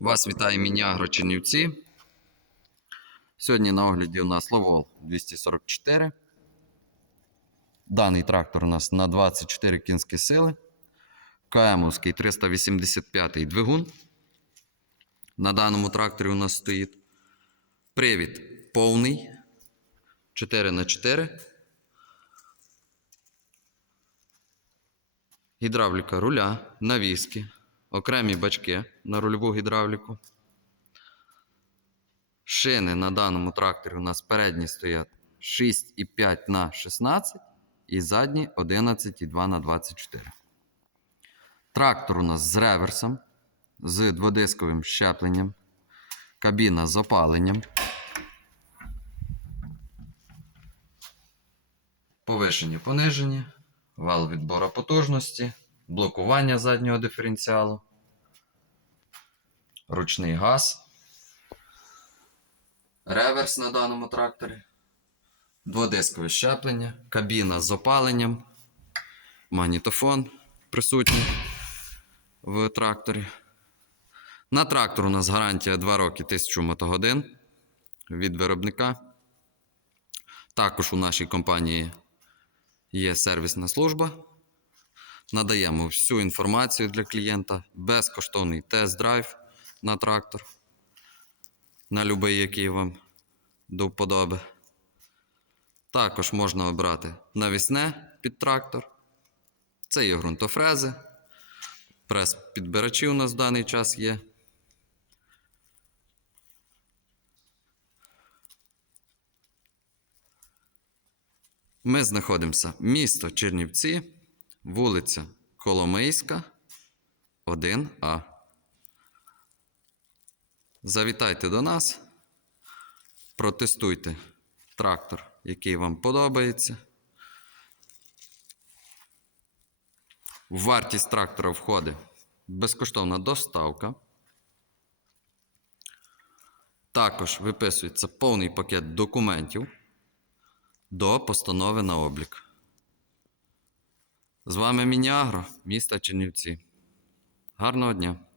Вас вітає Міні-Агро Сьогодні на огляді у нас Ловол 244. Даний трактор у нас на 24 кінські сили. Каємовський 385 двигун. На даному тракторі у нас стоїть привід повний 4 на 4 Гідравліка руля, навіски окремі бачки на рульову гідравліку. Шини на даному тракторі у нас передні стоять 6,5 на 16 і задні 11,2 на 24. Трактор у нас з реверсом, з дводисковим щепленням, кабіна з опаленням. Повишені пониження. вал відбору потужності блокування заднього диференціалу, ручний газ, реверс на даному тракторі, дводискове щеплення, кабіна з опаленням, магнітофон присутній в тракторі. На трактор у нас гарантія 2 роки 1000 мотогодин від виробника. Також у нашій компанії є сервісна служба надаємо всю інформацію для клієнта, безкоштовний тест-драйв на трактор, на любий, який вам до вподоби. Також можна обрати навісне під трактор. Це є ґрунтофрези. Прес підбирачі у нас в даний час є. Ми знаходимося місто Чернівці вулиця Коломийська, 1А. Завітайте до нас, протестуйте трактор, який вам подобається. В вартість трактора входить безкоштовна доставка. Також виписується повний пакет документів до постанови на облік. З вами Мінягро, міста Чернівці. Гарного дня!